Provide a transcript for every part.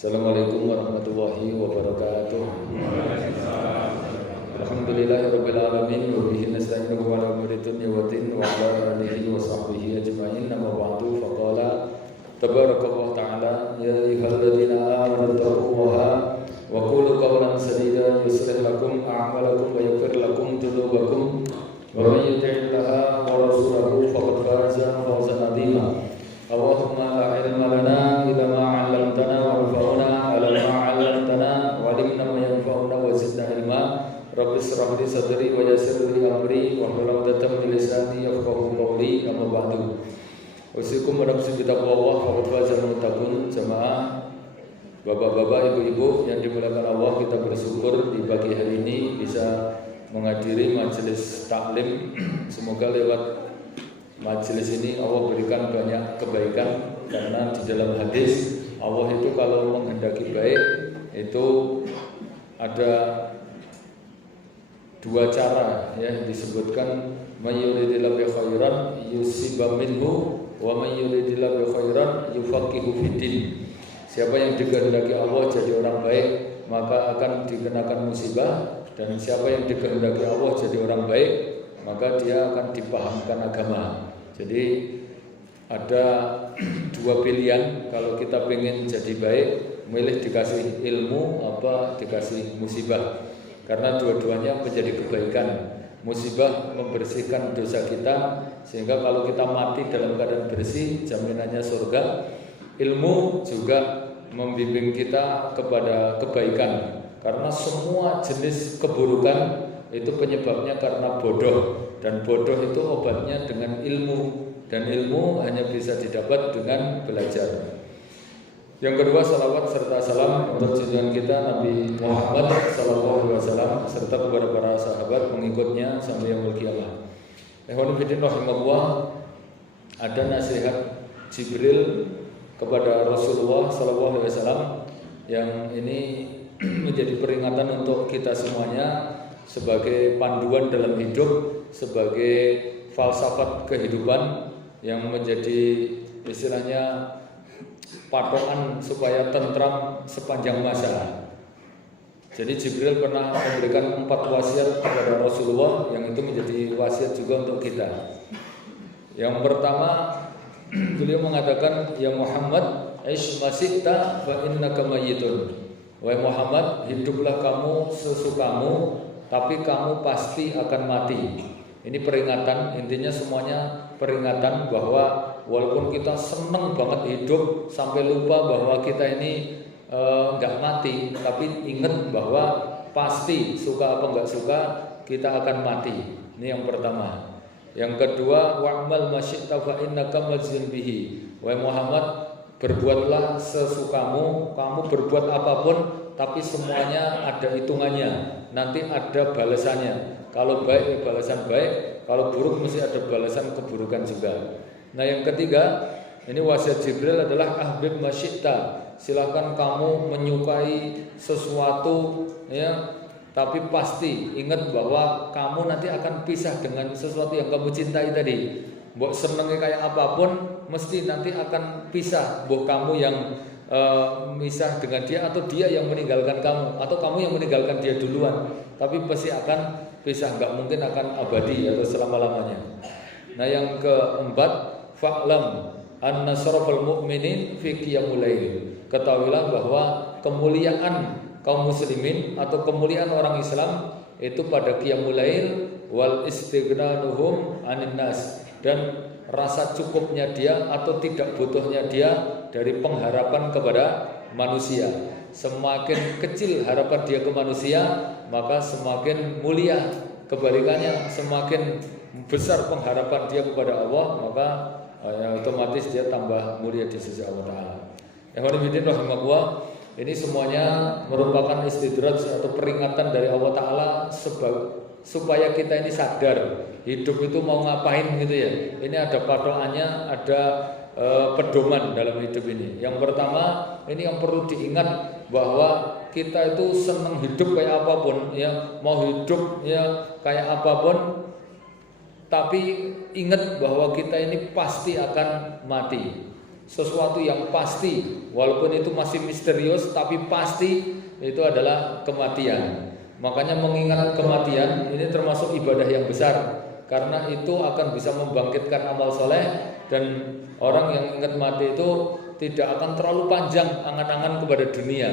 Assalamualaikum warahmatullahi wabarakatuh. Alhamdulillahirabbil alamin wa bihi nasta'inu ala umuri dunya wa din wa ala alihi wa sahbihi ajma'in. Amma ba'du, faqala tabarakallahu ta'ala ya ayyuhalladzina amanu taqullaha wa qulu qawlan sadida yuslih lakum a'malakum wa yaghfir lakum dhunubakum wa may yuti'illaha wa rasulahu faqad faza fawzan 'azima. Allahumma la ilma lana illa ma 'allamtana wanfa'na 'ala ma 'allamtana wa 'allimna ma yanfa'una wa zidna ilma. Rabbi shrah li sadri wa yassir li amri wa hlul 'uqdatam min lisani yafqahu qawli. Amma ba'du. Usikum wa nafsi bi taqwallah faqad faza muttaqun. Jamaah bapak-bapak, ibu-ibu yang dimuliakan Allah, kita bersyukur di pagi hari ini bisa menghadiri majelis taklim. Semoga lewat majelis ini Allah berikan banyak kebaikan, karena di dalam hadis Allah itu kalau menghendaki baik itu ada dua cara ya, disebutkan may yuridillahu bi khairan yusiba minhu wa may yuridillahu bi khairan yufaqihu fiddin. Siapa yang dikehendaki Allah jadi orang baik maka akan dikenakan musibah, dan siapa yang dikehendaki Allah jadi orang baik maka dia akan dipahamkan agama. Jadi ada dua pilihan kalau kita pengen jadi baik, milih dikasih ilmu apa dikasih musibah, karena dua-duanya menjadi kebaikan. Musibah membersihkan dosa kita sehingga kalau kita mati dalam keadaan bersih jaminannya surga. Ilmu juga membimbing kita kepada kebaikan, karena semua jenis keburukan itu penyebabnya karena bodoh, dan bodoh itu obatnya dengan ilmu, dan ilmu hanya bisa didapat dengan belajar. Yang kedua, salawat serta salam untuk junjungan kita Nabi Muhammad SAW serta kepada para sahabat mengikutnya sampai yaumul qiyamah. Ikhwan fillah rahimakumullah, ada nasihat Jibril kepada Rasulullah SAW yang ini menjadi peringatan untuk kita semuanya sebagai panduan dalam hidup, sebagai falsafat kehidupan yang menjadi istilahnya patokan supaya tentram sepanjang masa. Jadi Jibril pernah memberikan 4 wasiat kepada Rasulullah yang itu menjadi wasiat juga untuk kita. Yang pertama, beliau mengatakan, ya Muhammad, aish masita fa innaka mayyitun. Wahai Muhammad, hiduplah kamu sesukamu, tapi kamu pasti akan mati. Ini peringatan, intinya semuanya peringatan bahwa walaupun kita senang banget hidup sampai lupa bahwa kita ini nggak mati, tapi ingat bahwa pasti suka apa nggak suka kita akan mati. Ini yang pertama. Yang kedua, wa'mal masyi'ta fa innaka majzun bihi. Wahai Muhammad, berbuatlah sesukamu, kamu berbuat apapun, tapi semuanya ada hitungannya. Nanti ada balasannya. Kalau baik balasan baik, kalau buruk mesti ada balasan keburukan juga. Nah yang ketiga, ini wasiat Jibril adalah ahbib masyi'ta. Silakan kamu menyukai sesuatu ya, tapi pasti ingat bahwa kamu nanti akan pisah dengan sesuatu yang kamu cintai tadi. Mbok senengnya kayak apapun, mesti nanti akan pisah. Mbok kamu yang misah dengan dia, atau dia yang meninggalkan kamu, atau kamu yang meninggalkan dia duluan. Tapi pasti akan pisah, nggak mungkin akan abadi atau selama-lamanya. Nah yang keempat, fa'lam anna syarafal mu'minin fi qiyamul lail. Ketahuilah bahwa kemuliaan kaum muslimin atau kemuliaan orang Islam itu pada qiyamul lail wal istighnanuhum 'anil nas, dan rasa cukupnya dia atau tidak butuhnya dia dari pengharapan kepada manusia. Semakin kecil harapan dia ke manusia, maka semakin mulia. Kebalikannya, semakin besar pengharapan dia kepada Allah, maka otomatis dia tambah mulia di sisi Allah Ta'ala. Ini semuanya merupakan istidraj atau peringatan dari Allah Ta'ala supaya kita ini sadar hidup itu mau ngapain gitu ya. Ini ada patokannya, ada pedoman dalam hidup ini. Yang pertama, ini yang perlu diingat bahwa kita itu senang hidup kayak apapun ya, mau hidup ya kayak apapun, tapi ingat bahwa kita ini pasti akan mati. sesuatu yang pasti, walaupun itu masih misterius tapi pasti, itu adalah kematian. Makanya mengingat kematian ini termasuk ibadah yang besar, karena itu akan bisa membangkitkan amal soleh. Dan orang yang ingat mati itu tidak akan terlalu panjang angan-angan kepada dunia.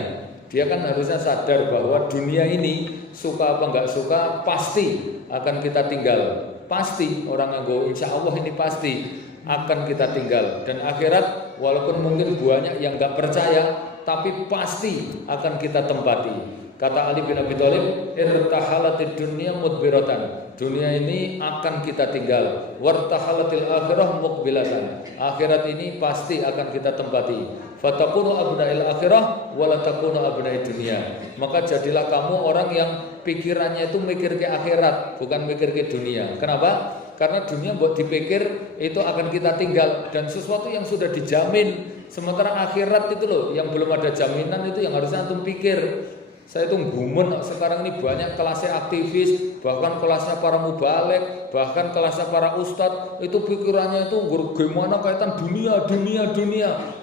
Dia kan harusnya sadar bahwa dunia ini suka apa nggak suka pasti akan kita tinggal. Pasti orang yang go insya Allah ini pasti akan kita tinggal. Dan akhirat walaupun mungkin banyak yang nggak percaya, tapi pasti akan kita tempati. Kata Ali bin Abi Thalib, irtahalatid dunya mudbiratan. Dunia ini akan kita tinggal. Wartahalatil akhirah muqbilatan. Akhirat ini pasti akan kita tempati. Fatakunu abna'il akhirah wala takunu abna'id dunya. Maka jadilah kamu orang yang pikirannya itu mikir ke akhirat, bukan mikir ke dunia. Kenapa? Karena dunia buat dipikir itu akan kita tinggal, dan sesuatu yang sudah dijamin. Sementara akhirat itu loh yang belum ada jaminan, itu yang harusnya antum pikir. Saya itu gumun sekarang ini banyak kelasnya aktivis, bahkan kelasnya para mubalek, bahkan kelasnya para ustadz, itu pikirannya itu gimana kaitan dunia.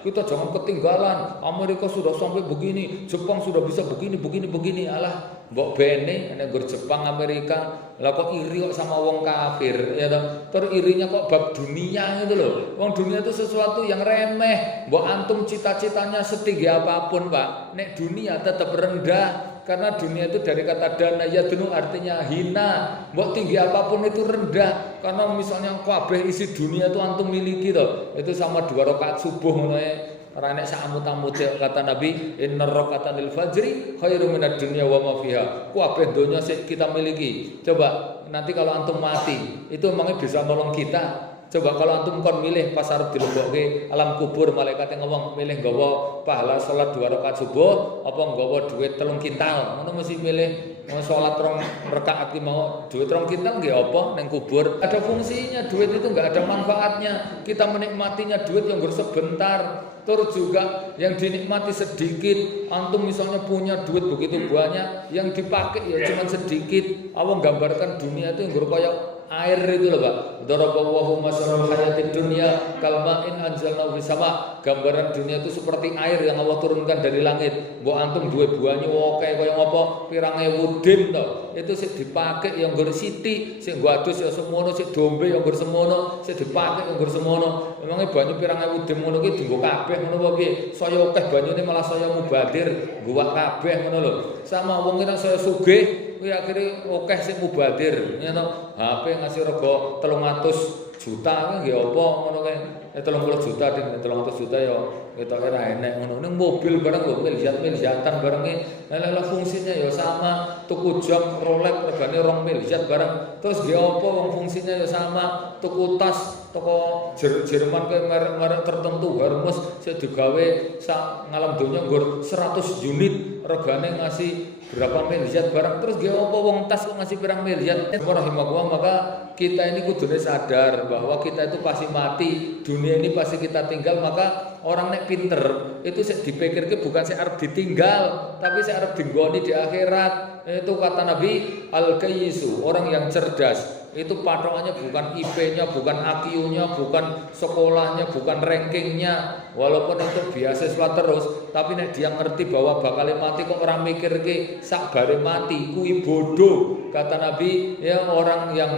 Kita jangan ketinggalan. Amerika sudah sampai begini, Jepang sudah bisa begini. Alah, mbok bene nek nggur Jepang Amerika, lah kok iri kok sama wong kafir, ya toh. Terus irinya kok bab dunia gitu loh. Wong dunia itu sesuatu yang remeh. Mbok antum cita-citanya setinggi apapun, Pak, nek dunia tetap rendah. Karena dunia itu dari kata dana, ya dunu artinya hina. Mbok tinggi apapun itu rendah. Karena misalnya kabeh isi dunia itu antum miliki toh, itu sama 2 rakaat subuh ngono ae. Ora nek sakmut-amute kata Nabi, innar rakaatanil fajri khairum minad dunya wa ma fiha. Kabeh donya sik kita miliki. Coba nanti kalau antum mati, itu emangnya bisa nolong kita? Coba kalau antum kon milih pas arep dilebokke alam kubur, malaikat yang ngomong milih nggawa pahala salat 2 rakaat subuh apa nggawa duit 3 kintal. Ngono mesti milih salat 2 rakaat ki mau duit 3 kintal nggih apa ning kubur. Ada fungsinya, duit itu enggak ada manfaatnya. Kita menikmatinya duit yang sebentar. Terus juga yang dinikmati sedikit. Antum misalnya punya duit begitu banyak, yang dipakai ya cuma sedikit. Allah gambarkan dunia itu yang kayak air itu loh, Pak. Daraballahu masalal hayatid dunya kalma'in anzalnahu fis sama. Gambaran dunia itu seperti air yang Allah turunkan dari langit. Mbok antum duwe buahnya oke kaya ngopo pirang ewu din to. Itu sing dipakai yang nggur siti, sing nggo adus ya semono, sing dombe yang nggur semono, sing dipakai yang nggur semono. Memangnya banyu pirang ewu din ngono ki dienggo kabeh ngono apa piye? Saya akeh banyune malah saya mubadir, ngguwak kabeh ngono lho. Sama wong nang saya sugih kuwi akhire akeh sing mubadir, ya to. HP ngasih rego 300 juta nggih apa ngono kae. 30 juta ding 300 juta ya ketoke ra enek ngono. Ning mobil barang lho miliatan barenge. Lah fungsinya ya sama, tuku jam Rolex regane 2 miliar barang. Terus nggih apa wong fungsinya ya sama, tuku tas toko Jerman ke merek-merek tertentu Hermes sing digawe sak ngalam donya nggur 100 unit regane ngasih berapa miliar barang. Terus nggih apa wong tas kok ngasih pirang miliar. Rahimahullah, maka kita ini kudune sadar bahwa kita itu pasti mati, dunia ini pasti kita tinggal. Maka orang nek pinter itu sik dipikirke bukan sik arep ditinggal, tapi sik arep dinggoni di akhirat. Itu kata Nabi, al-kayyisu, orang yang cerdas itu patokannya bukan IP-nya, bukan AQ-nya, bukan sekolahnya, bukan rankingnya. Walaupun itu beasiswa terus, tapi nek dia ngerti bahwa bakal mati kok orang mikir ke sak bare mati, kui bodoh. Kata Nabi, ya orang yang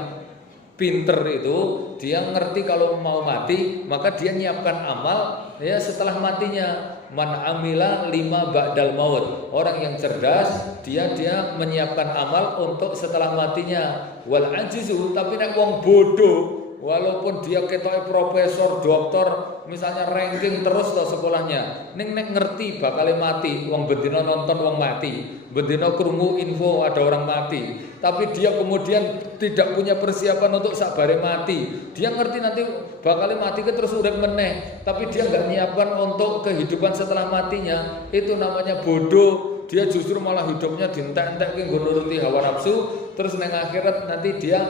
pinter itu dia ngerti kalau mau mati, maka dia nyiapkan amal ya setelah matinya. Man amila 5 ba'dal maut. Orang yang cerdas dia menyiapkan amal untuk setelah matinya. Wal ajizu, tapi nek wong bodoh, walaupun dia ketoke profesor, doktor, misalnya ranking terus to sekolahnya, ning nek ngerti bakal mati, wong bendina nonton wong mati, bendina krungu info ada orang mati, tapi dia kemudian tidak punya persiapan untuk sabare mati. Dia ngerti nanti bakal mati ke terus urip meneh, tapi dia enggak nyiapkan untuk kehidupan setelah matinya. Itu namanya bodoh. Dia justru malah hidupnya dientek-entekke nggo nuruti hawa nafsu, terus nang akhirat nanti dia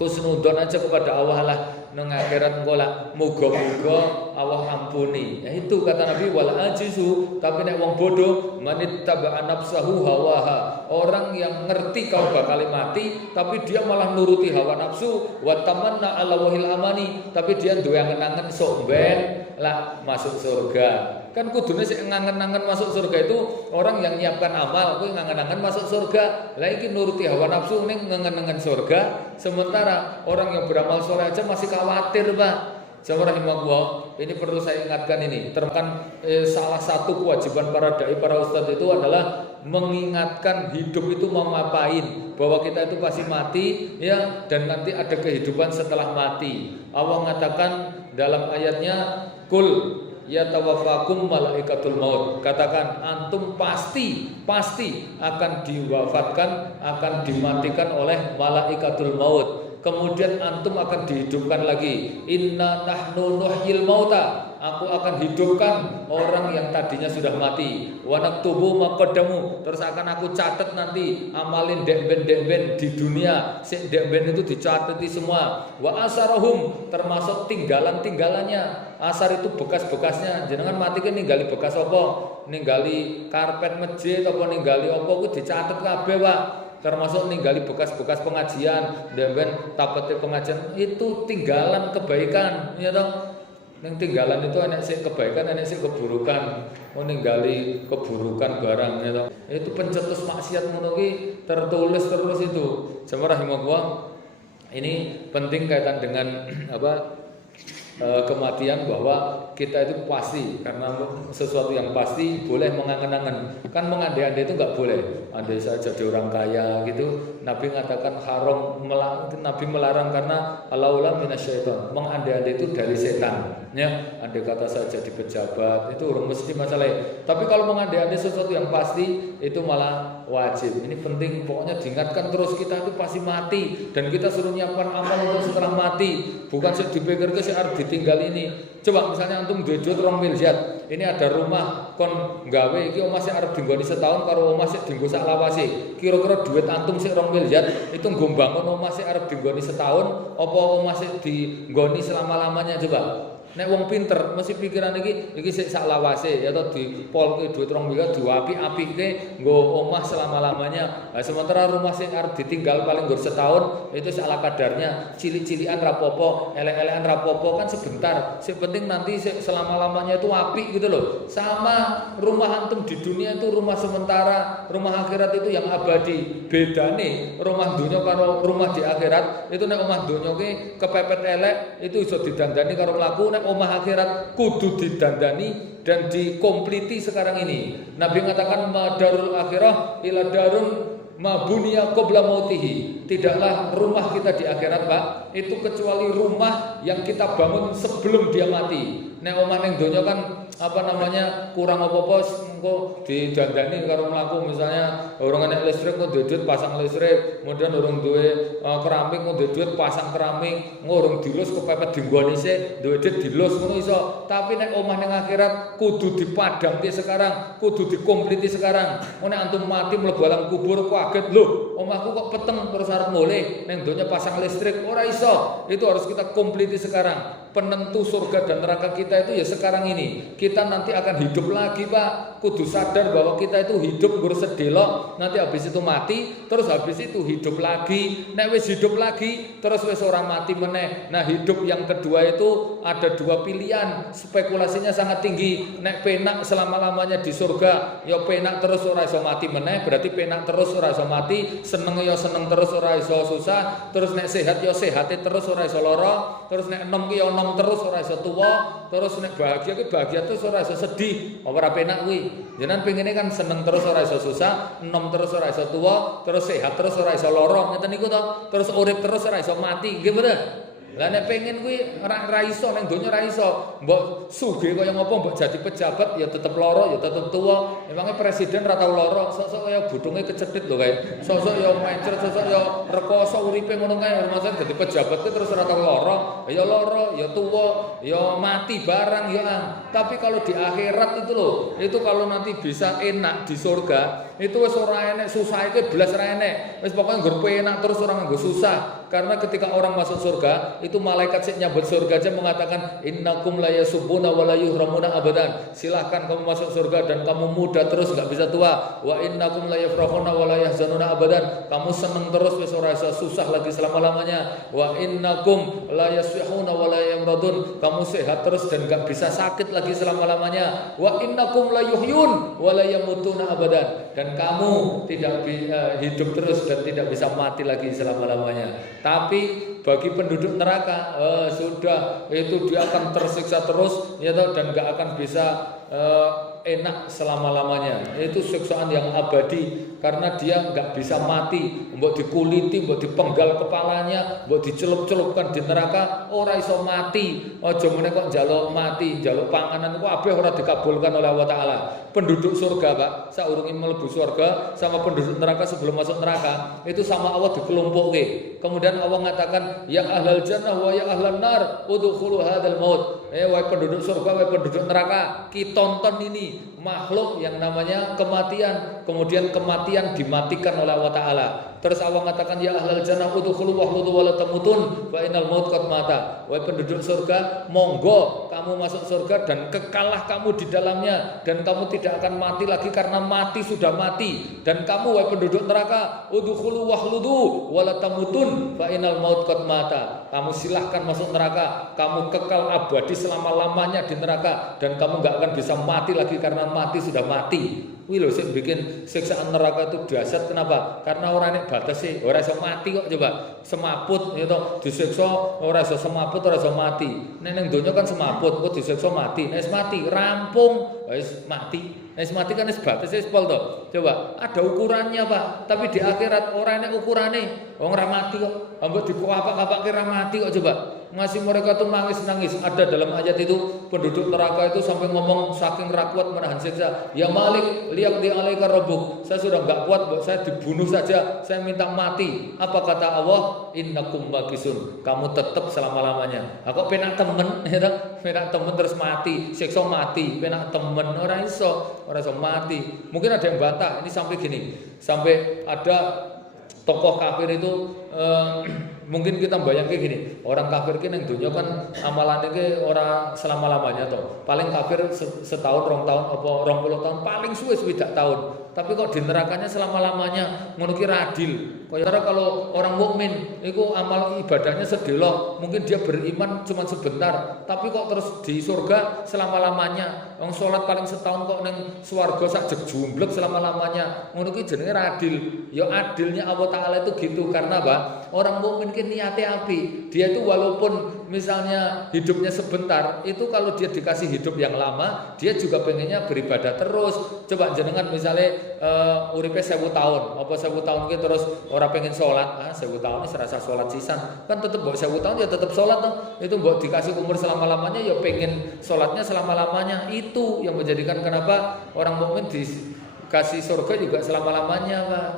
husnudzon aja kepada Allah lah, nang akhirat engko lah muga-muga Allah ampuni. Ya itu kata Nabi, wal ajizu, tapi nek wong bodoh manittaba'a nafsahu hawaha, orang yang ngerti kalau bakal mati tapi dia malah nuruti hawa nafsu, wa tamanna ala wahil amani, tapi dia duwe angen-angen sok ben lah masuk surga. Kan kudune sik ngangen-angen masuk surga itu orang yang nyiapkan amal, kuwi ngangen-angen masuk surga. Lah iki nuruti hawa nafsu ning ngangen-angen surga, sementara orang yang beramal soleh aja masih khawatir, Pak. Jamaah rahimahullah, ini perlu saya ingatkan ini. Terkan salah satu kewajiban para dai, para ustadz itu adalah mengingatkan hidup itu mau ngapain, bahwa kita itu pasti mati ya, dan nanti ada kehidupan setelah mati. Allah mengatakan dalam ayatnya, kul ya tawaffakum malaikatul maut. Katakan antum pasti akan diwafatkan, akan dimatikan oleh malaikatul maut. Kemudian antum akan dihidupkan lagi. Inna nahnu nuhyil mauta. Aku akan hidupkan orang yang tadinya sudah mati. Wa naktubu ma qaddamu. Terus akan aku catat nanti amalin dekben di dunia. Sik dekben itu dicatati semua. Wa asarahum, termasuk tinggalan-tinggalannya. Asar itu bekas-bekasnya. Jenengan mati kan ninggali bekas apa? Ninggali karpet masjid apa ninggali apa ku dicatat kabeh, Pak. Termasuk ninggali bekas-bekas pengajian, dan tapete pengajian itu tinggalan kebaikan, ya toh. Yang tinggalan itu enek sing kebaikan, enek sing keburukan. Oh ninggali keburukan barang, ya toh. Itu pencetus maksiat ngono ki tertulis terus itu. Jamaah rahimahullah, ini penting kaitan dengan kematian, bahwa kita itu pasti, karena sesuatu yang pasti boleh mengangen-angen. Kan mengandai-andai itu nggak boleh. Andai saya jadi orang kaya gitu, Nabi mengatakan haram, Nabi melarang karena alaula minasyaiton. Mengandai-andai itu dari setan. Ya, andai kata saya jadi pejabat itu orang mesti masalah. Tapi kalau mengandai-andai sesuatu yang pasti itu malah wajib. Ini penting, pokoknya diingatkan terus, kita itu pasti mati dan kita suruh nyiapkan amal untuk setelah mati. Bukan sih dipikir ke si arep ditinggal ini. Coba misalnya antum duwe 2 miliar, ini ada rumah kon gawe iki omah sik arep dinggoni setahun karo omah sik dienggo sak lawase. Kira-kira duit antum sik 2 miliar itu nggo mbangun omah sik arep dinggoni setahun apa omah sik dinggoni selama-lamanya, coba. Nek wong pinter mesti pikiran iki sik sak lawase ya to, dipolke duit 2 miliar diwapi-apike nggo omah selama-lamanya. Nah, sementara rumah sing arep ditinggal paling nggo setahun itu salah kadarnya, cilik-cilikan rapopo, elek-elekan rapopo kan sebentar. Sing penting nanti selama-lamanya itu apik gitu loh. Sama rumah antum di dunia itu rumah sementara, rumah akhirat itu yang abadi. Bedane rumah dunia karo rumah di akhirat itu nek omah dunia ki kepepet elek itu iso didandani karo mlaku, nek omah akhirat kudu didandani dan dikompliti sekarang ini. Nabi mengatakan madarul akhirah ila darun mabuniya qabla mautihi. Tidaklah rumah kita di akhirat, Pak, itu kecuali rumah yang kita bangun sebelum dia mati. Nek omah ning donya kan kurang apa-apa engko didandani karo mlaku, misalnya orang enek listrik kok duit pasang listrik, kemudian orang duwe keramik kok duit pasang keramik, orang dilus kepepet dinggoni sik, duwe dilus ngono iso. Tapi nek omah ning akhirat kudu dipadamke sekarang, kudu dikompliti sekarang. Nek antum mati mlebu alam kubur kaget, lho, omahku kok peteng terus arep mulih, ning donya pasang listrik ora iso. Itu harus kita kompliti sekarang. Penentu surga dan neraka kita itu ya sekarang ini. Kita nanti akan hidup lagi, Pak. Kudu sadar bahwa kita itu hidup bersedelok, nanti habis itu mati, terus habis itu hidup lagi. Nek wis hidup lagi, terus wis orang mati meneh. Nah, hidup yang kedua itu ada 2 pilihan. Spekulasinya sangat tinggi. Nek penak selama-lamanya di surga, ya penak terus ora iso mati meneh, berarti penak terus ora iso mati. Seneng ya seneng terus ora iso susah. Terus nek sehat ya sehate terus ora iso lara. Terus nek enom ki ya enom terus ora iso tuwa. Terus nek bahagia ki bahagia terus ora iso sedih. Ora penak kuwi. Jenengan pengine kan seneng terus ora iso susah, enom terus ora iso tuwa, terus sehat terus ora iso lara, ngeten niku to. Terus urip terus ora iso mati, nggih mboten? Lah nek pengen kuwi ora iso ning donya ora iso. Mbok sugih kaya ngopo mbok jadi pejabat ya tetep lara, ya tetep tuwa. Emangnya presiden ora tau lara, sok-sok kaya budunge kecethit lho kae. Sok-sok ya mencret, sok-sok ya rekoso uripe ngono kae. Maksud dadi pejabat ki terus ora tau lara, ya lara, ya tuwa, ya mati barang ya. Tapi kalau di akhirat itu loh, itu kalau nanti bisa enak di surga, itu wis ora enek susah iki blas ora enek. Wis pokoke nggo penak terus ora nggo susah. Karena ketika orang masuk surga, itu malaikat sing nyambut surga aja mengatakan innakum la yasubuna wa la yuhramuna abadan. Silahkan kamu masuk surga dan kamu muda terus enggak bisa tua. Wa innakum la yafrahuna wa la yahzanuna abadan. Kamu seneng terus wis ora susah lagi selama-lamanya. Wa innakum la yasihuna wa la yamradun. Kamu sehat terus dan enggak bisa sakit lagi selama-lamanya. Wa innakum la yuhyun wa la yamutuna abadan. Dan kamu tidak hidup terus dan tidak bisa mati lagi selama-lamanya. Tapi bagi penduduk neraka sudah itu dia akan tersiksa terus ya dan enggak akan bisa enak selama-lamanya. Itu siksaan yang abadi karena dia enggak bisa mati, mbok dikuliti, mbok dipenggal kepalanya, mbok dicelup-celupkan di neraka, ora iso mati. Aja meneh kok njaluk mati, njaluk panganan kok kabeh ora dikabulkan oleh Allah Taala. Penduduk surga, Pak, saurunge mlebu surga sama penduduk neraka sebelum masuk neraka, itu sama Allah dikelumpukke. Kemudian Allah mengatakan, "Ya ahlal jannah wa ya ahlan nar, udkhulu hadzal maut." Wahai penduduk surga, wahai penduduk neraka, kita tonton ini makhluk yang namanya kematian. Kemudian kematian dimatikan oleh Allah Ta'ala. Terus Allah mengatakan, ya ahlal jannah udkhulu wakhludu wa la tamutun fa innal maut qad mata. Wahai penduduk surga, monggo kamu masuk surga dan kekallah kamu di dalamnya dan kamu tidak akan mati lagi karena mati sudah mati. Dan kamu wahai penduduk neraka, udkhulu wakhludu wa la tamutun fa innal maut qad mata. Kamu silahkan masuk neraka, kamu kekal abadi selama-lamanya di neraka dan kamu enggak akan bisa mati lagi karena mati sudah mati. Wih lho sing bikin siksaan neraka itu dahsyat kenapa? Karena orang nek batasi, ora iso mati kok coba. Semaput ya toh, disiksa ora iso semaput, ora iso mati. Nek ning donya kan semaput, kok disiksa mati. Nek mati rampung, wis mati. Nek mati kan wis batas wis pol to. Coba, ada ukurannya, Pak. Tapi di akhirat ora nek ukurane. Wong ora mati kok. Ambek dikuapak-apake ra mati kok coba. Masih mereka tuh nangis-nangis. Ada dalam ayat itu penduduk neraka itu sampai ngomong saking rakuat menahan siksa. Ya Malik, liyaqdi alaika rabbuk. Saya sudah enggak kuat, saya dibunuh saja. Saya minta mati. Apa kata Allah? Innakum bakisun. Kamu tetap selama-lamanya. Kok penak temen, ya toh? Penak temen terus mati, siksa mati. Penak temen ora iso mati. Mungkin ada yang bantah. Ini sampai gini. Sampai ada tokoh kafir itu mungkin kita bayangin gini, orang kafir ki nang donya kan amalane ki ora selama-lamanya toh. Paling kafir setahun, 2 tahun apa 20 tahun, paling suwe 7 tahun. Tapi kok di nerakanya selama-lamanya ngono ki adil. Kaya kalau orang mukmin iku amal ibadahnya sedelok, mungkin dia beriman cuma sebentar, tapi kok terus di surga selama-lamanya. Wong salat paling setahun kok ning swarga sak jejumblek selama-lamanya. Ngono ki jenenge adil. Ya adilnya Allah Taala itu gitu karena apa? Orang mukmin ki niate api. Dia itu walaupun misalnya hidupnya sebentar, itu kalau dia dikasih hidup yang lama, dia juga pengennya beribadah terus. Coba jenengan misalnya uripe 1000 tahun, apa 1000 tahun ki terus ora pengen sholat, 1000 tahun ini serasa sholat sisan, kan tetep mbok 1000 tahun ya tetep sholat toh. Itu mbok dikasih umur selama-lamanya ya pengen sholatnya selama-lamanya. Itu yang menjadikan kenapa orang mukmin dikasih surga juga selama-lamanya, Pak.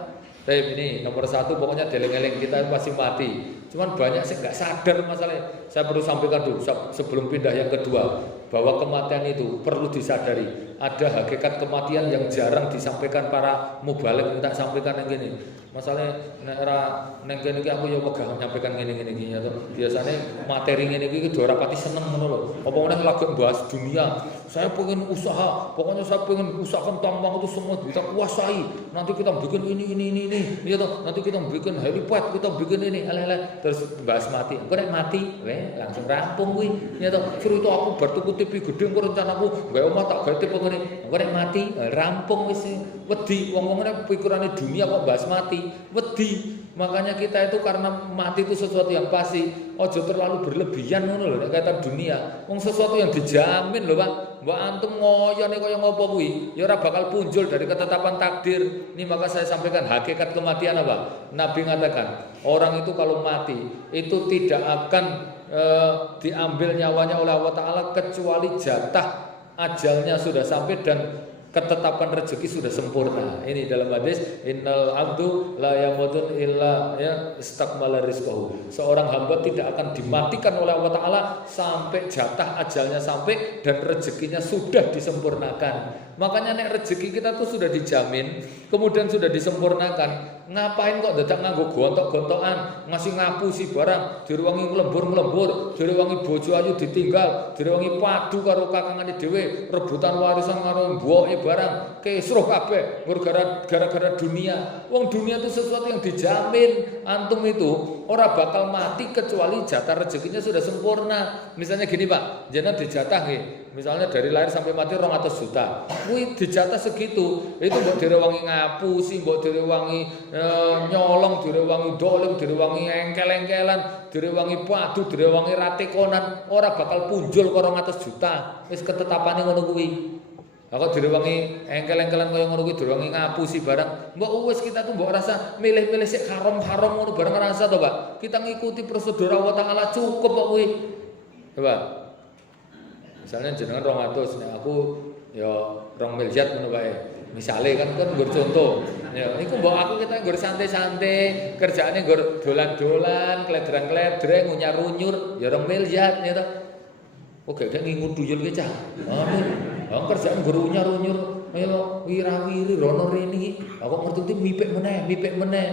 Tapi ini nomor 1 pokoknya deleng-eleng kita pasti mati. Cuman banyak sih nggak sadar masalahnya. Saya perlu sampaikan dulu sebelum pindah yang kedua bahwa kematian itu perlu disadari. Ada hakikat kematian yang jarang disampaikan para mubalik. Tak sampaikan yang gini. Masalahnya nek era neng kene iki aku ya wegah nyampaikan ngene-ngene iki ya to. Biasane materi ngene iki ora pati seneng ngono lho. Apa meneh lagi bahas dunia. Saya pengen usaha, pokoknya saya pengen usahakan tambang itu semua kita kuasai. Nanti kita bikin ini ya toh. Nanti kita bikin helipad, kita bikin ini ala-ala terus bahas mati. Engko nek mati, langsung rampung kuwi. Ya toh. Suruh itu aku bar tuku TV gedhe engko rencanaku gawe omah tak gawe tipe ngene. Engko nek mati, rampung wis wedi. Wong-wong nek pikirane dunia kok bahas mati. Wedi. Makanya kita itu karena mati itu sesuatu yang pasti, ojo terlalu berlebihan ngono lho nek kata dunia. Wong sesuatu yang dijamin lho, Pak. Mbok antum ngoyone kaya ngopo kuwi, ya ora bakal punjul dari ketetapan takdir. Ini maka saya sampaikan hakikat kematian apa? Nabi mengatakan, orang itu kalau mati itu tidak akan diambil nyawanya oleh Allah Taala kecuali jatah ajalnya sudah sampai dan ketetapan rezeki sudah sempurna. Ini dalam hadis innal abdu la yamutun illa istakmala rizqahu. Seorang hamba tidak akan dimatikan oleh Allah Taala sampai jatah ajalnya sampai dan rezekinya sudah disempurnakan. Makanya nek rezeki kita tuh sudah dijamin, kemudian sudah disempurnakan. Ngapain kok dadak nganggo gontok-gontokan, ngasih ngapusi barang, direwangi nglembur-nglembur, direwangi bojo ayu ditinggal, direwangi padu karo kakangane dhewe, rebutan warisan karo mboke barang, kesruh kabeh gara-gara dunia. Wong dunia itu sesuatu yang dijamin. Antum itu ora bakal mati kecuali jatah rezekinya sudah sempurna. Misalnya gini Pak, jenengan dijatah nggih. Misalnya dari lahir sampai mati 200 juta. Kuwi dijatah segitu. Itu mbok direwangi ngapusi, mbok direwangi nyolong, direwangi dolim, direwangi engkel-engkelan, direwangi padu, direwangi ratekonan, ora bakal punjul ke 200 juta. Wis ketetapane ngono kuwi. Kok direwangi engkel-engkelan kaya ngono kuwi, direwangi ngapusi barang. Mbok wis kita tuh mbok rasa milih-milih sik haram-haram ngono barang rasa to, Pak. Kita ngikuti prosedur Allah Taala cukup kok kuwi. Coba. Misalnya jenengan 200, nek aku ya 2 miliar ngono bae. Misale kan nggur contoh. Ya, iku mbok aku kita nggur santai-santai, kerjaane nggur dolan-dolan, kledreng-kledreng, ngunyar-unyur, ya 2 miliar ya to. Oke, gak ngingun duyul ki cah. Oh, kerjaan nggur unyar-unyur, ayo wira-wiri rono rene iki. Aku ngerti mipik meneh.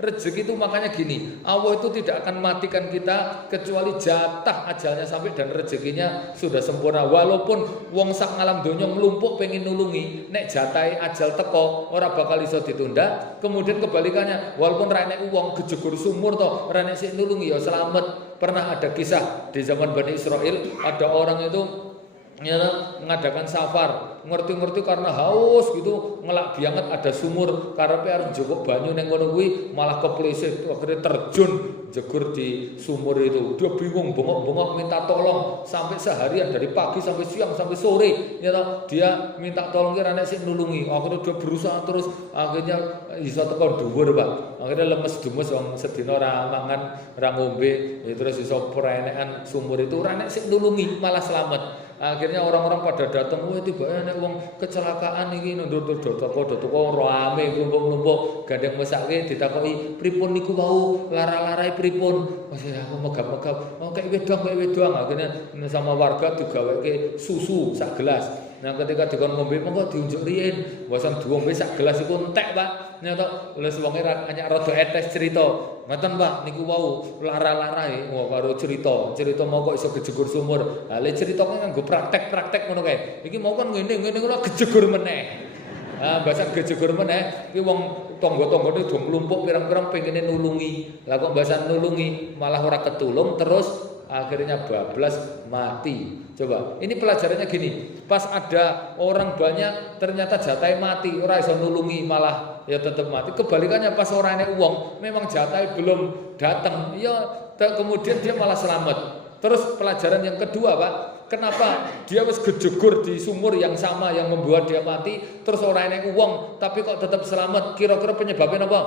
Rezeki itu makanya gini, Allah itu tidak akan matikan kita kecuali jatah ajalnya sampai dan rezekinya sudah sempurna. Walaupun wong sak ngalam donya nglumpuk pengen nulungi, nek jatahe ajal teko ora bakal iso ditunda. Kemudian kebalikannya, walaupun ra enek wong gejegur sumur to, ora enek sing nulungi ya selamat. Pernah ada kisah di zaman Bani Israel, ada orang itu mengadakan safar, ngerti-ngerti karena haus gitu, ngelak banget ada sumur, karepe arep njupuk banyu ning ngono kuwi malah kepleset, akhirnya terjun jegur di sumur itu. Dia bingung, bengok-bengok minta tolong sampai seharian dari pagi sampai siang sampai sore, ya toh, dia minta tolong kira nek sing nulungi. Akhirnya dia berusaha terus, akhirnya iso teko dhuwur, Pak. Akhirnya lemes dumes wong sedina ora mangan, ora ngombe, ya terus iso perenekan sumur itu ora nek sing nulungi malah selamat. Akhirnya orang-orang pada datang, wah tiba nek wong kecelakaan iki ndur-ndur toko rame klumpuk-klumpuk gandeng mesake ditakoki pripun niku wau lara-larai pripun. Wes aku megap-megap, oh kayak wedang. Akhirnya sama warga digaweke susu sak gelas. Nah ketika dikon ngombe monggo diunjuk riyin, wasan diombe sak gelas iku entek, Pak. Nyata les wonge hanya rada etes cerita. Ngoten Pak, niku wau lara-larae karo cerita mau kok iso gejegur sumur. Lah le cerita kok nganggo praktek ngono kae. Iki mau kan ngene kula gejegur meneh. Bahasan gejegur meneh iki wong tangga-tanggane do nglumpuk pirang-pirang pengene nulungi. Lah kok bahasan nulungi malah ora ketulung terus akhirnya bablas mati. Coba, ini pelajarannya gini. Pas ada orang banyak ternyata jatahnya mati, ora iso nulungi malah ya tetap mati. Kebalikannya pas orang enek uang, memang jatahnya belum datang, ya kemudian dia malah selamat. Terus pelajaran yang kedua, Pak, kenapa dia wis gejegur di sumur yang sama yang membuat dia mati, terus orang enek uang tapi kok tetap selamat? Kira-kira penyebabnya apa?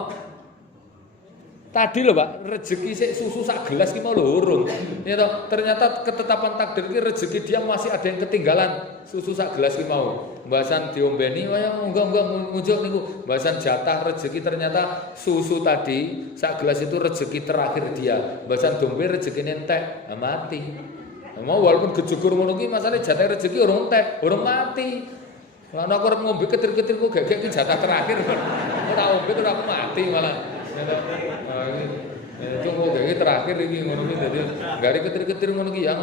Tadi loh Pak, rezeki susu sak gelas ki mau lurung. Ya toh, ternyata ketetapan takdir ki rezeki dia masih ada yang ketinggalan. Susu sak gelas ki mau. Bahasan diombeni waya enggak muncul niku. Bahasan jatah rezeki ternyata susu tadi sak gelas itu rezeki terakhir dia. Bahasan dombe rezekine entek, mati. Mau walaupun gejegur ngono ki masane jatah rezeki urung entek, urung mati. Lah aku arep ngombe ketir-ketir kok gak ki jatah terakhir. Ora ombe ora aku mati malah. Itu kayak terakhir ini ngono iki dadi gari ketir-ketir ngono iki ya.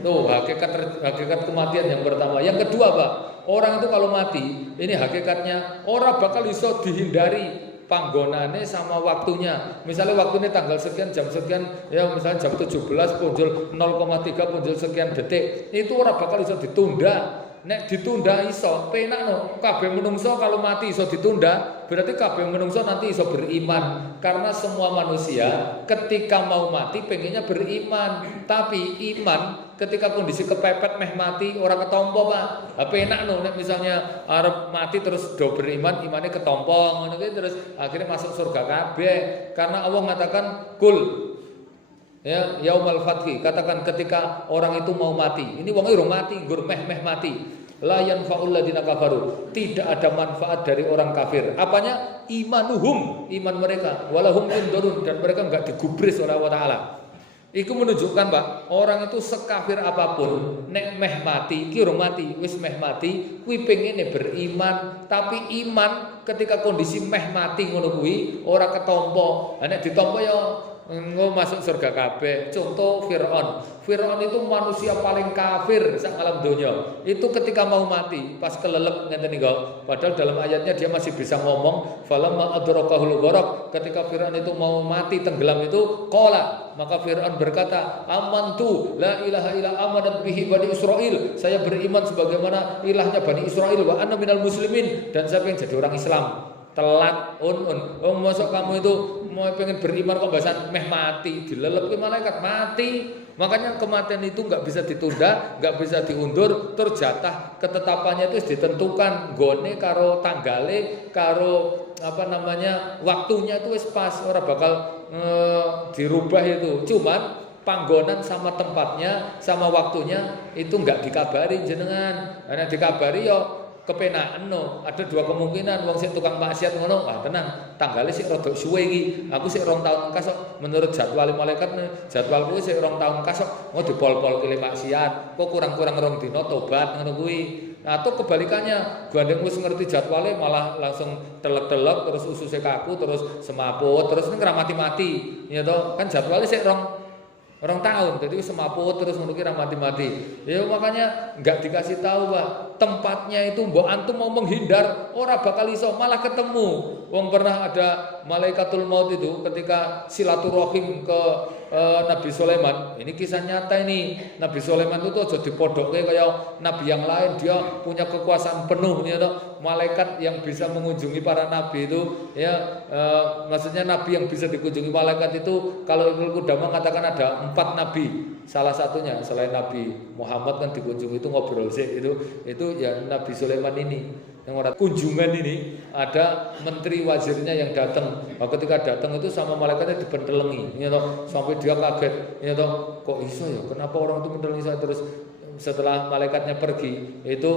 Tuh hakikat kematian yang pertama. Yang kedua, Pak, orang itu kalau mati, ini hakikatnya orang bakal iso dihindari panggonane sama waktunya. Misalnya waktunya tanggal sekian jam sekian, ya misalnya jam 17 punjul 0,3 punjul sekian detik. Itu orang bakal iso ditunda. Nek ditunda iso, penak no. Kabeh menungso kalau mati iso ditunda, berarti kabeh menungso nanti iso beriman. Karena semua manusia ketika mau mati pengennya beriman, tapi iman ketika kondisi kepepet meh mati orang ketompo, Pak. Penak no. Nek misalnya arep mati terus do beriman, imannya ketompo ngono kuwi terus akhirnya masuk surga kabeh. Karena Allah mengatakan kul ya yaumal fathi, katakan ketika orang itu mau mati. Ini wong urung mati, nggur meh mati. La yanfa'ul ladina kafaru, tidak ada manfaat dari orang kafir. Apanya? Imanuhum, iman mereka. Walahum yundurun, dan mereka enggak digubris oleh Allah Taala. Iku menunjukkan Pak, orang itu sekafir apapun, nek meh mati, ki urung mati, wis meh mati, kuwi pengine beriman, tapi iman ketika kondisi meh mati ngono kuwi ora ketompo. Nek ditompo ya masuk surga kabeh. Contoh Firaun. Firaun itu manusia paling kafir sak alam donya. Itu ketika mau mati, pas kelelep ngeten niku. Padahal dalam ayatnya dia masih bisa ngomong, falamma adrakahul gharaq. Ketika Firaun itu mau mati tenggelam itu, qala, maka Firaun berkata, amantu la ilaha illa amanat bihi bani Israil. Saya beriman sebagaimana ilahnya Bani Israil wa ana minal muslimin, dan saya pengen jadi orang Islam. Telat masuk kamu itu mau pengen beriman kok bahasan meh mati, dilelep ke malaikat mati. Makanya kematian itu nggak bisa ditunda, nggak bisa diundur, terjatah ketetapannya itu ditentukan gone karo tanggale karo waktunya itu wis pas, ora bakal dirubah itu. Cuman panggonan sama tempatnya sama waktunya itu nggak dikabari jenengan. Karena dikabari yo kepenaan no. Ada dua kemungkinan, wong sing tukang maksiat ngono, wah tenang, tanggale sik rada suwe iki. Aku sik 2 tahun kasok menurut jadwal malaikat, jadwalku sik 2 tahun kasok mau dipol-pol kile maksiat. Kok kurang-kurang 2 dina tobat ngono kuwi. Nah, atau kebalikannya, gandeng wis ngerti jadwalnya malah langsung telek-telek terus ususe kaku terus semaput terus ning mati-mati. Ya toh, kan jadwalnya sik 2 tahun, jadi semaput terus ngono ki ra mati-mati. Ya makanya enggak dikasih tahu, Pak. Tempatnya itu mbok antum mau menghindar ora bakal iso, malah ketemu. Wong pernah ada malaikatul maut itu ketika silaturahim ke Nabi Sulaiman. Ini kisah nyata ini. Nabi Sulaiman itu aja dipodokke kaya nabi yang lain, dia punya kekuasaan penuh ya toh. Malaikat yang bisa mengunjungi para nabi itu ya maksudnya nabi yang bisa dikunjungi malaikat itu kalau Ibnu Qudamah mengatakan ada 4 nabi. Salah satunya selain Nabi Muhammad kan dikunjungi itu ngobrol sih itu ya Nabi Sulaiman ini. Yang orang kunjungan ini ada menteri wazirnya yang datang. Nah, ketika datang itu sama malaikatnya dipentelengi, ya toh, sampai dia kaget, ya toh, kok iso ya? Kenapa orang itu mentelengi saya terus? Setelah malaikatnya pergi, itu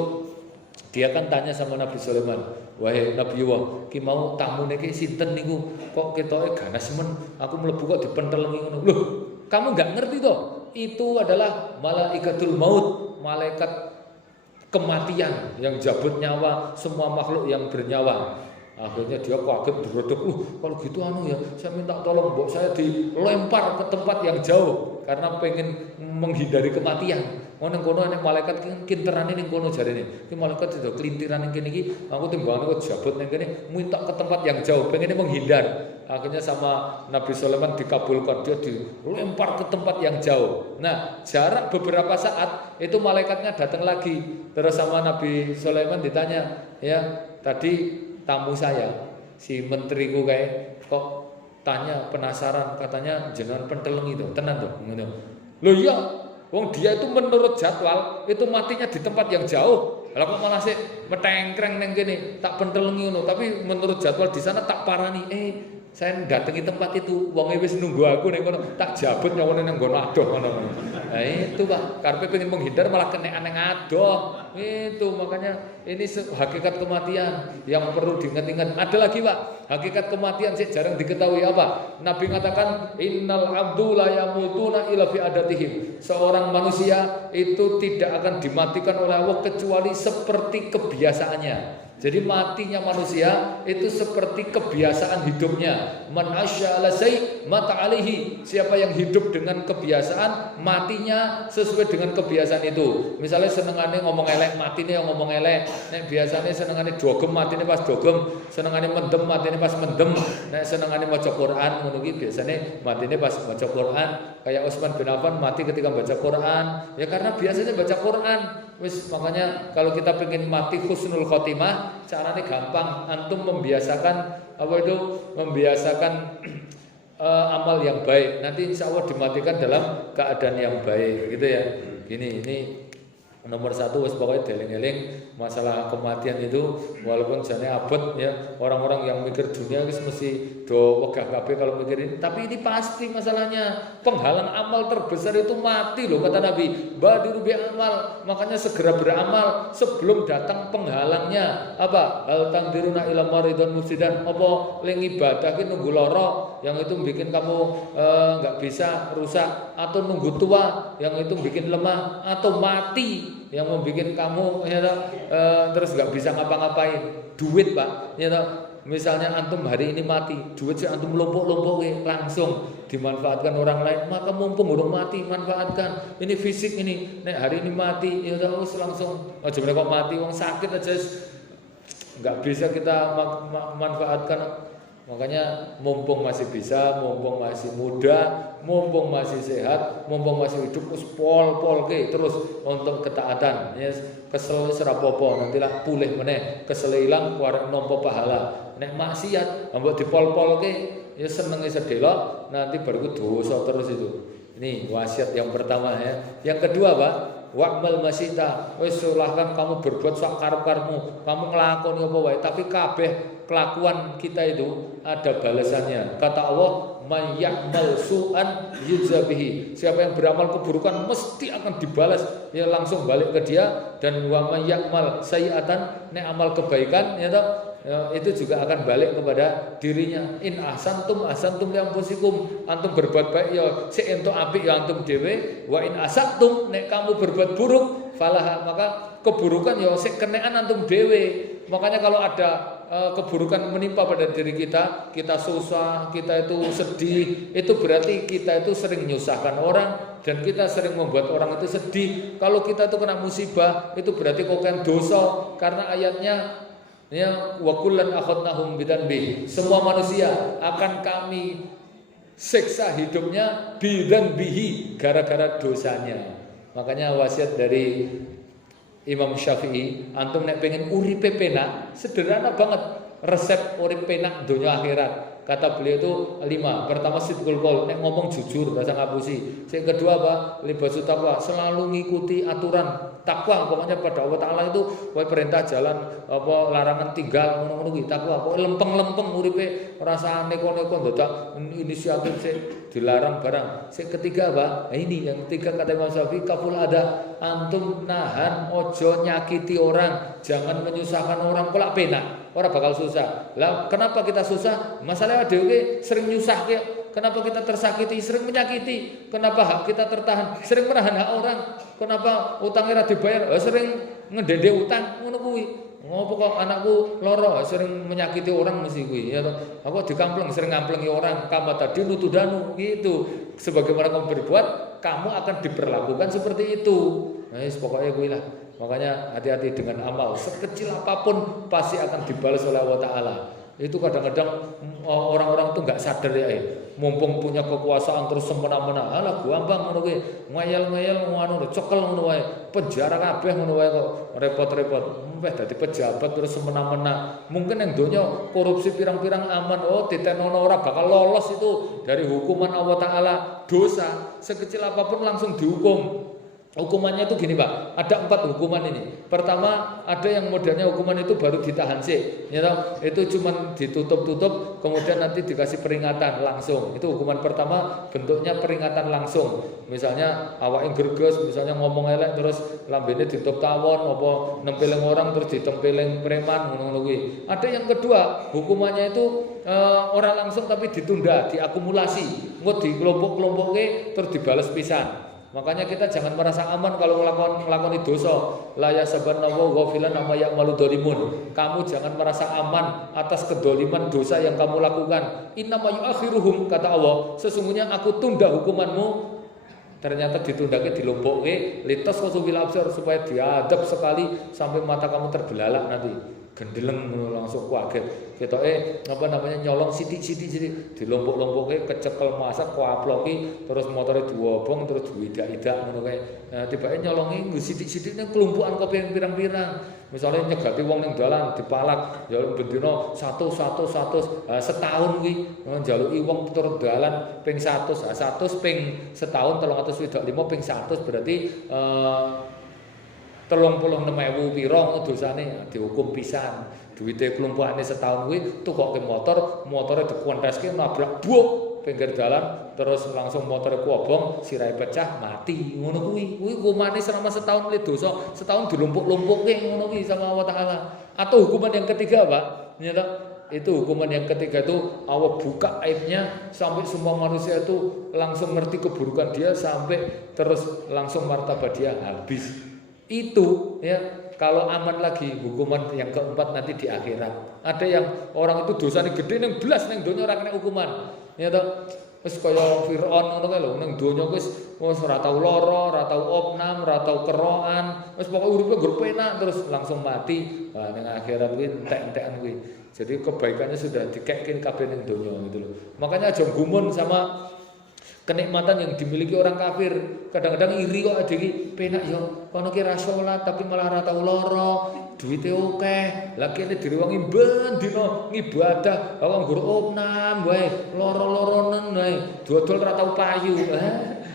dia kan tanya sama Nabi Sulaiman, wahai Nabi Allah, ki mau tamu niki sinten niku? Kok ketoke ganas men? Aku mlebu kok dipentelengi ngono. Loh, kamu nggak ngerti toh? Itu adalah malaikatul maut, malaikat kematian yang jabut nyawa semua makhluk yang bernyawa. Akhirnya dia kaget berodok, kalau gitu ya, saya minta tolong mbok saya dilempar ke tempat yang jauh karena pengen menghindari kematian. Ngono kono nek malaikat kinterane ning kono jarene. Ki malaikat itu kelintiran ning kene iki, aku timbangane kok jabut ning kene, minta ke tempat yang jauh, pengen menghindar. Akhirnya sama Nabi Sulaiman dikabulkan, dia dilempar ke tempat yang jauh. Nah, jarak beberapa saat itu malaikatnya datang lagi. Terus sama Nabi Sulaiman ditanya, ya tadi tamu saya, si menteriku kayak kok tanya penasaran, katanya jenengan penteleng itu, tenan tuh. Loh iya, wong dia itu menurut jadwal itu matinya di tempat yang jauh. Lah kok malah sih metengkreng neng gini, tak pentelengi ngono, tapi menurut jadwal di sana tak parani. Saya datangi tempat itu, wong wis nunggu aku ning kono, tak jabut nyawone nang ngono adoh ngono. Nah itu Pak, karepe pengen menghindar malah kena nang adoh. Itu makanya ini hakikat kematian yang perlu diingat-ingat. Ada lagi Pak, hakikat kematian sih jarang diketahui apa. Nabi mengatakan innal abdu la yamutuna illa fi adatihim. Seorang manusia itu tidak akan dimatikan oleh Allah kecuali seperti kebiasaannya. Jadi matinya manusia itu seperti kebiasaan hidupnya. Man asya ala syai' mata alaihi. Siapa yang hidup dengan kebiasaan, matinya sesuai dengan kebiasaan itu. Misalnya senengane ngomong elek, matine yang ngomong elek. Nek biasanya senengane dogem, matine pas dogem. Senengane mendem, matine pas mendem. Nek senengane maca Quran, ngono ki biasane matine pas maca Quran. Kayak Utsman bin Affan mati ketika baca Quran. Ya karena biasanya baca Quran. Wis makanya kalau kita pengen mati husnul khotimah, caranya gampang. Antum membiasakan amal yang baik. Nanti insya Allah dimatikan dalam keadaan yang baik, gitu ya. Gini, ini Nomor satu wis pokoknya deling-eling masalah kematian itu, walaupun jane abot ya, orang-orang yang mikir dunia wis mesti do wegah kabeh kalau mikirin, tapi ini pasti masalahnya penghalang amal terbesar itu mati loh, kata Nabi. Badiru bi amal, makanya segera beramal sebelum datang penghalangnya. Apa? Hal tangdiruna ila maridun mufsidan, apa ling ibadah ki nunggu loro yang itu bikin kamu nggak bisa rusak, atau nunggu tua yang itu bikin lemah, atau mati yang membuat kamu ya terus nggak bisa ngapa-ngapain. Duit Pak, ya misalnya antum hari ini mati, duit sih antum lompok-lompok langsung dimanfaatkan orang lain, maka mumpung urung mati manfaatkan. Ini fisik ini, nek hari ini mati ya terus langsung aja kok mati, wong sakit aja nggak bisa kita manfaatkan. Makanya mumpung masih bisa, mumpung masih muda, mumpung masih sehat, mumpung masih hidup, pol ke terus untuk ketaatan. Ya, kesel serapopo, nantilah pulih meneh, kesel ilang kuarek nompo pahala. Nek maksiat, ambek dipol-pol ke, ya senenge sedelok, nanti baru dosa terus itu. Ini wasiat yang pertama ya. Yang kedua Pak, wa'mal masita, wis silahkan kamu berbuat sak karep-karepmu, kamu nglakoni apa wae, tapi kabeh kelakuan kita itu ada balasannya. Kata Allah, may ya'mal su'an yujzabihi. Siapa yang beramal keburukan mesti akan dibalas, ya langsung balik ke dia. Dan wa may ya'mal sayi'atan, nek amal kebaikan ya toh, ya, itu juga akan balik kepada dirinya. In ahsantum ahsantum li anfusikum, antum berbuat baik ya sik entuk apik ya antum dhewe. Wa in asatum, nek kamu berbuat buruk falah, maka keburukan ya sik kenekan antum dhewe. Makanya kalau ada keburukan menimpa pada diri kita, kita susah, kita itu sedih, itu berarti kita itu sering menyusahkan orang dan kita sering membuat orang itu sedih. Kalau kita itu kena musibah, itu berarti kok kan dosa, karena ayatnya ya wa kullan akhadnahum bidanbi, semua manusia akan kami siksa hidupnya bidanbihi, gara-gara dosanya. Makanya wasiat dari Imam Syafi'i, antum nek pengen uripe penak, sederhana banget resep urip penak dunia akhirat. Kata beliau itu 5. Pertama sidqul qaul, nek ngomong jujur, rasa ngapusi. Yang kedua apa? Libasul taqwa, selalu ngikuti aturan takwa. Pokoknya pada Allah Taala itu wae perintah jalan apa larangan tinggal ngono-ngono kuwi takwa. Pokoke lempeng-lempeng uripe, rasa neko-neko dadak inisiatif sik dilarang barang. Yang ketiga apa? Nah, ini yang ketiga kata Imam Syafi'i, kaful ada, antum nahan ojo nyakiti orang, jangan menyusahkan orang, kolak penak. Orang bakal susah. Lah kenapa kita susah? Masalahnya dhewe sering nyusahke. Kenapa kita tersakiti? Sering menyakiti. Kenapa hak kita tertahan? Sering menahan hak orang. Kenapa utangnya ra dibayar? Sering ngedende utang ngono kuwi. Ngopo kok anakku loro, sering menyakiti orang mesti kuwi ya toh. Aku dikampleng sering ngamplengi orang, kama tadi nutudanu gitu. Sebagaimana kamu berbuat, kamu akan diperlakukan seperti itu. Nah, pokoknya kuwi lah. Makanya hati-hati dengan amal, sekecil apapun pasti akan dibalas oleh Allah Ta'ala. Itu kadang-kadang orang-orang itu nggak sadar ya, mumpung punya kekuasaan terus semena-mena, alah gampang ngono kuwi, ngeyel-ngeyel ngono, cekel ngono wae, penjara kabeh ngono wae kok repot-repot. Mbah dadi pejabat terus semena-mena. Mungkin yang donya korupsi pirang-pirang aman, ditenono ora bakal lolos itu dari hukuman Allah Ta'ala. Dosa sekecil apapun langsung dihukum. Hukumannya itu gini Pak, ada 4 hukuman ini. Pertama, ada yang modelnya hukuman itu baru ditahan sih, ya toh? Itu cuma ditutup-tutup, kemudian nanti dikasih peringatan langsung. Itu hukuman pertama, bentuknya peringatan langsung. Misalnya awake greges, misalnya ngomong elek terus lambene ditutup tawon, apa nempeleng orang terus ditempeleng preman ngono-ngono kuwi. Ada yang kedua, hukumannya itu orang langsung tapi ditunda, diakumulasi, engko dikelompok-kelompokke terus dibales pisan. Makanya kita jangan merasa aman kalau ngelakoni dosa. La yasabannahu ghafilan amma ya'malu dzalimun. Kamu jangan merasa aman atas kedoliman dosa yang kamu lakukan. Innama yu'akhiruhum, kata Allah, sesungguhnya aku tunda hukumanmu. Ternyata ditundake dilompokke litas wasul absar, supaya diadab sekali sampai mata kamu terbelalak nanti. Gendeleng langsung kaget. Ketoke nyolong sithik-sithik dilompok-lompokke kecekel masak kuaploki terus motore diwobong terus diidak-idak ngono kae. Nah, tibake nyolongi nggo sithik-sithik ning kelumpukan kok pirang-pirang. Misale nyegati wong ning dalan dipalak ya bendina 100 setahun kuwi njaluki wong tur dalan ping 100. 100 ping setahun 365 ping 100 berarti 36.000 pira dosane dihukum pisan. Duwite klumpukane setahun kuwi tukoke motore dikonteske nabrak buk pinggir dalan terus langsung motore kuobong sirahe pecah mati ngono kuwi hukumane selama setahun le dosa setahun dilumpuk-lumpukke ngono kuwi sama Allah Taala. Atau hukuman yang ketiga Pak nyata itu hukuman yang ketiga itu Allah buka aibnya sampai semua manusia itu langsung ngerti keburukan dia sampai terus langsung martabat dia habis. Itu ya kalau aman lagi hukuman yang keempat nanti di akhirat. Ada yang orang itu dosanya gede ning blas ning donya ora kena hukuman. Ya toh. Wis kaya Firaun ngono kae lho ning donya wis ora tau lara, ora tau opnam, ora tau kerokan, wis pokoke uripe nggur penak terus langsung mati. Nah ning akhirat kuwi entek-entekan kuwi. Jadi kebaikannya sudah dikekin kabeh ning donya gitu loh. Makanya aja gumun sama kenikmatan yang dimiliki orang kafir. Kadang-kadang iri kok adik penak yo kono ki ra salat tapi malah ora tau lara, duwite akeh. Lah kene direwangi ben dina ngibadah, kok nggur opnam wae, lara-laranen wae, dodol ora tau payu.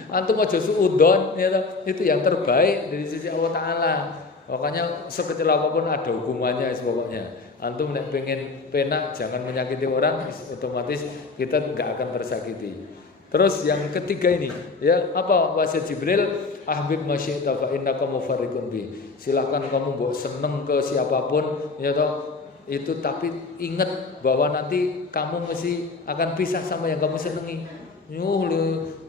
Antum aja suudzon ya itu yang terbaik dari sisi Allah Taala. Makanya sekecil apapun ada hukumannya pokoknya. Antum nek pengen penak jangan menyakiti orang, otomatis kita enggak akan tersakiti. Terus yang ketiga ini, ya apa wasiat Jibril? Ahbib masyi'ta fa innaka mufarriqun bi. Silakan kamu mbok seneng ke siapapun, ya toh. Itu tapi ingat bahwa nanti kamu mesti akan pisah sama yang kamu senengi.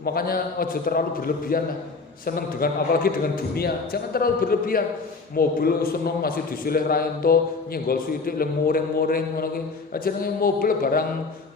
Makanya ojo terlalu berlebihan lah. Seneng dengan apalagi dengan dunia, jangan terlalu berlebihan. Mobil seneng masih disilih ra ento, nyenggol sithik le moring-moring ngono ki. Jenenge mobil barang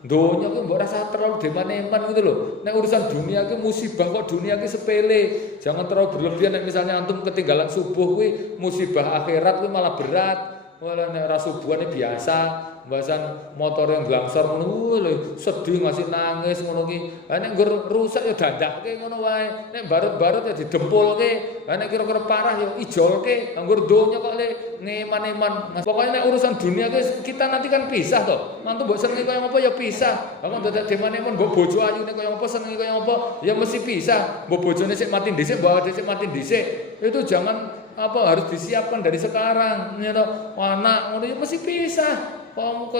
donya ki mbok rasa terlalu deman-eman gitu loh. Nek urusan dunia ki musibah kok dunia ki sepele. Jangan terlalu berlebihan nek misalnya antum ketinggalan subuh kuwi musibah akhirat kuwi malah berat. Walah nek ra subuhane biasa. Bahasan motor yang glangsor ngono lho sedih ngasih nangis ngono ki. Ha nek rusak ya dandake ngono wae. Nek barut-barut ya didempulke. Ha nek kira-kira parah ya ijolke. Anggur donya kok le ngeman-eman. Pokoknya nek urusan dunia ki kita nanti kan pisah to. Mantu mbok senengi kaya apa ya pisah. Ha kok dadak deman-eman mbok bojo ayune kaya apa senengi kaya apa ya mesti pisah. Mbok bojone sik mati dhisik, mbok ade sik mati dhisik. Itu jangan harus disiapkan dari sekarang. Ya toh anak ngono ya mesti pisah. Kok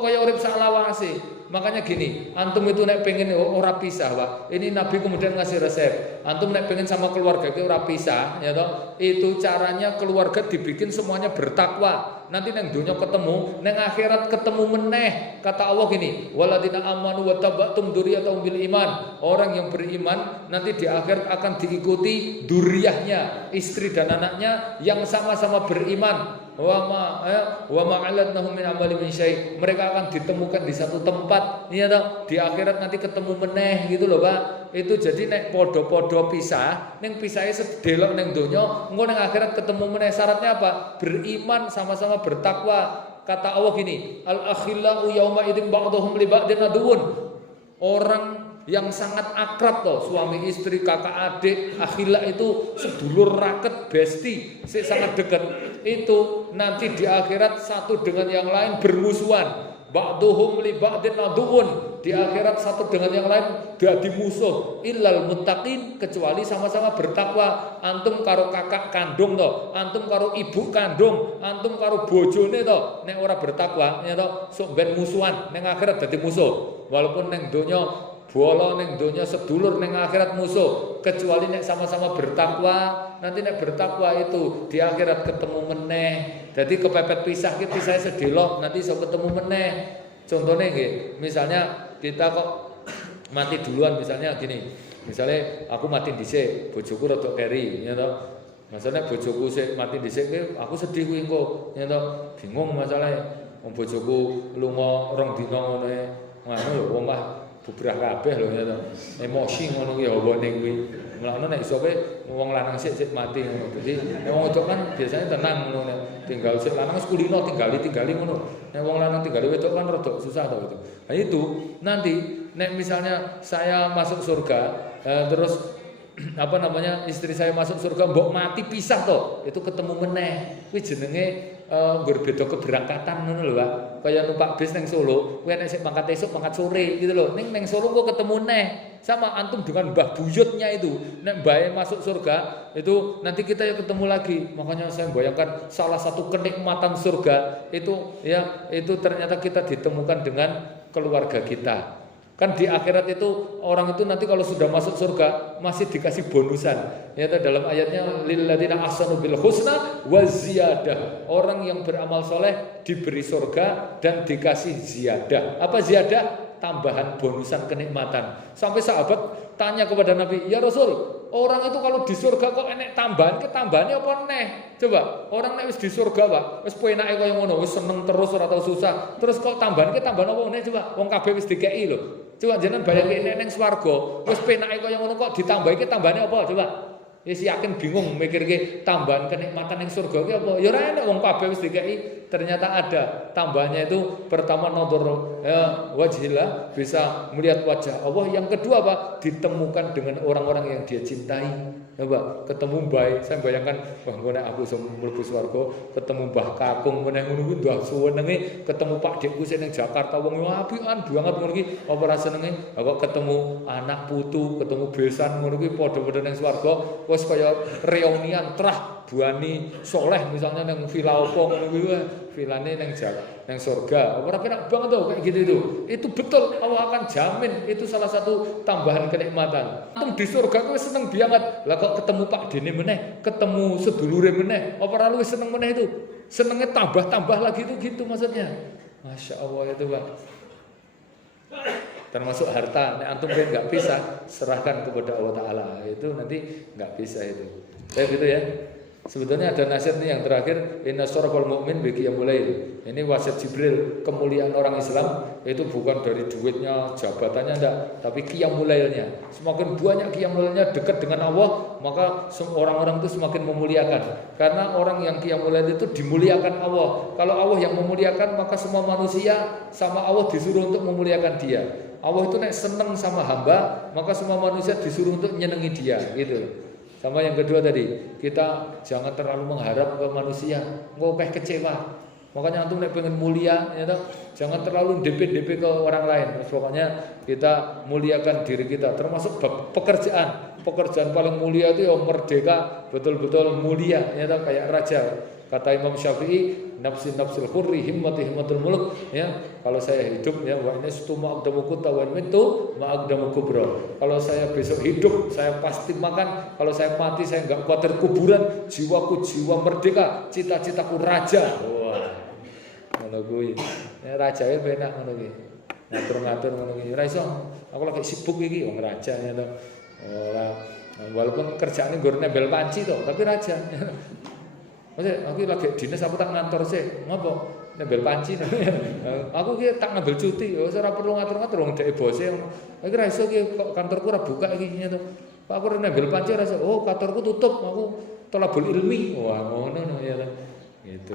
kaya urip salawase. Makanya gini, antum itu nek pengen ora pisah, Pak. Ini Nabi kemudian ngasih resep. Antum nek pengen sama keluarga ki ora pisah, ya toh. Itu caranya keluarga dibikin semuanya bertakwa. Nanti neng dunia ketemu, neng akhirat ketemu meneh. Kata Allah gini, waladina amanu wa tabatum dzurriyyatahum bil iman. Orang yang beriman nanti di akhirat akan diikuti dzurriyyahnya, istri dan anaknya yang sama-sama beriman. Wa ma alatnahum min amali min syai. Mereka akan ditemukan di satu tempat. Iya toh, di akhirat nanti ketemu meneh gitu loh, Pak. Itu jadi nek podo-podo pisah, neng pisahnya sedelok neng donya, engko neng akhirat ketemu meneh. Syaratnya apa? Beriman sama-sama bertakwa. Kata Allah gini, al-akhillau yauma idzin ba'dhum li ba'din aduwwun. Orang yang sangat akrab toh, suami istri, kakak adik, akhila itu sedulur raket, besti, sangat dekat. Itu nanti di akhirat satu dengan yang lain bermusuhan. Ba'duhum li ba'din aduwwun. Di akhirat satu dengan yang lain dadi musuh. Illal muttaqin, kecuali sama-sama bertakwa. Antum karo kakak kandung toh, antum karo ibu kandung, antum karo bojone toh. Nek ora bertakwa, ya toh, sok ben musuhan. Ning akhirat dadi musuh. Walaupun ning donya bola, ning donya sedulur, ning akhirat musuh. Kecuali nek sama-sama bertakwa. Nanti nek bertakwa itu di akhirat ketemu meneh. Jadi kepepet pisah ki pisahe sedelok, nanti iso ketemu meneh. Contohnya nggih, misalnya kita kok mati duluan misalnya gini. Misalnya aku mati dhisik, bojoku rada keri, ya toh. Masalahnya bojoku sik mati dhisik ki aku sedih kuwi engko, ya toh. Bingung masalahe. Wong bojoku lunga 2 dina ngono e. Ngono lho omah bubrah kabeh lho ya toh. Emosi ngono ki hawane kuwi. Mulane nek iso kowe wong lanang sik mati ngono. Dadi nek wong wedok kan biasanya tenang ngono nek tinggal sik lanang wis kulino tinggali ngono. Nek wong lanang tinggali wedok kan rada susah to itu. Nah itu nanti nek misalnya saya masuk surga terus apa namanya istri saya masuk surga mbok mati pisah to, itu ketemu meneh. Kuwi jenenge berbeda keberangkatan ngono lho, Pak. Kaya numpak bis ning Solo, kuwi nek sik mangkat esuk mangkat sore gitu lho. Ning Solo kok ketemu neh. Sama antum dengan mbah buyutnya itu, nek mbah masuk surga itu nanti kita ya ketemu lagi. Makanya saya bayangkan salah satu kenikmatan surga itu ya itu ternyata kita ditemukan dengan keluarga kita. Kan di akhirat itu orang itu nanti kalau sudah masuk surga masih dikasih bonusan. Ya dalam ayatnya lilladzina ahsanu bil husna wa ziyadah. Orang yang beramal soleh diberi surga dan dikasih ziyadah. Apa ziyadah? Tambahan bonusan kenikmatan. Sampai sahabat tanya kepada Nabi, "Ya Rasul, orang itu kalau di surga kok enek tambahan, ketambahannya apa neh?" Coba, orang nek wis di surga, Pak, wis penake kaya ngono, wis seneng terus ora tau susah. Terus kok tambahan ketambahan apa neh coba? Wong kabeh wis dikeki lho. Coba jenengan bayangke nek ning swarga, wis penake kaya ngono kok ditambahi ketambahannya apa coba? Wis yakin bingung mikirke tambahan kenikmatan ning surga ki apa? Ya ora enek wong kabeh wis dikeki. Ternyata ada tambahannya itu pertama nodor wajhillah, bisa melihat wajah Allah. Yang kedua apa? Ditemukan dengan orang-orang yang dia cintai. Coba ketemu baik, saya bayangkan wah ngono aku iso mlebu swarga, ketemu Mbah Kakung meneh ngono kuwi ndak suwenenge, ketemu Pak Dekku sing ning Jakarta wong apian banget ngono iki, apa ra senenge? Kok ketemu anak putu, ketemu besan ngono kuwi padha-padha ning swarga, wis kaya reunian trah buani soleh misalnya nang villa opo ngono kuwi vilane nang surga. Ora penak banget tuh kayak gitu itu. Itu betul Allah akan jamin itu salah satu tambahan kenikmatan. Antum di surga kuwi seneng banget. Lah kok ketemu Pak Dene meneh, ketemu sedulure meneh, apa ora luwih seneng meneh itu? Senenge tambah-tambah lagi itu gitu maksudnya. Masya Allah itu, Pak. Termasuk harta, nek antum pengen enggak bisa serahkan kepada Allah Taala. Itu nanti enggak bisa itu. Kayak gitu ya. Sebetulnya ada nasihat nih yang terakhir, inna syarafal mu'min bi qiyamul lail. Ini wasiat Jibril, kemuliaan orang Islam itu bukan dari duitnya, jabatannya enggak, tapi qiyamul lailnya. Semakin banyak qiyamul lailnya dekat dengan Allah, maka orang-orang itu semakin memuliakan. Karena orang yang qiyamul lail itu dimuliakan Allah. Kalau Allah yang memuliakan, maka semua manusia sama Allah disuruh untuk memuliakan dia. Allah itu nek seneng sama hamba, maka semua manusia disuruh untuk nyenengi dia, gitu. Sama yang kedua tadi, kita jangan terlalu mengharap ke manusia, ngopeh kecewa. Makanya antum nek pengen mulia, ya toh, jangan terlalu DP ke orang lain. Pokoknya kita muliakan diri kita, termasuk pekerjaan. Pekerjaan paling mulia itu yang merdeka, betul-betul mulia, ya toh, kayak raja. Kata Imam Syafi'i, nafsul hurri himmatul muluk, ya. Kalau saya hidup ya wa ini stuma aqdamu kutta wa mitu ma aqdamu kubra. Kalau saya besok hidup saya pasti makan, kalau saya mati saya enggak khawatir kuburan, jiwaku jiwa merdeka, cita-citaku raja. Wah. Ngono kuwi. Ya rajae penak ngono kuwi. Ngatur-ngatur ngono kuwi. Ora iso. Aku lagi sibuk iki wong raja ya to. Ora walaupun kerjaane nggur nembel panci to, tapi raja. Maksudnya, aku lagi dinas aku tak ngantor sih, ngapa? Nembel panci. Aku ki tak ngambil cuti, ora perlu ngatur-ngatur wong dhek bose. Iki ra iso ki kantorku ora buka iki nyata. Pak aku nembel panci ra iso. Oh, kantorku tutup, aku tolabul ilmi. Wah, ngono ya. Gitu.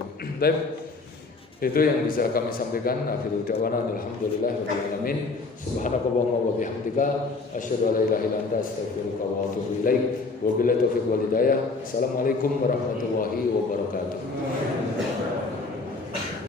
Itu yang bisa kami sampaikan. Akhirul da'wana alhamdulillahirabbil alamin. Subhanakallahumma wa bihamdika asyhadu an la ilaha illa anta astaghfiruka wa atubu ilaik. Wabillahi taufiq wal hidayah. Assalamualaikum warahmatullahi wabarakatuh.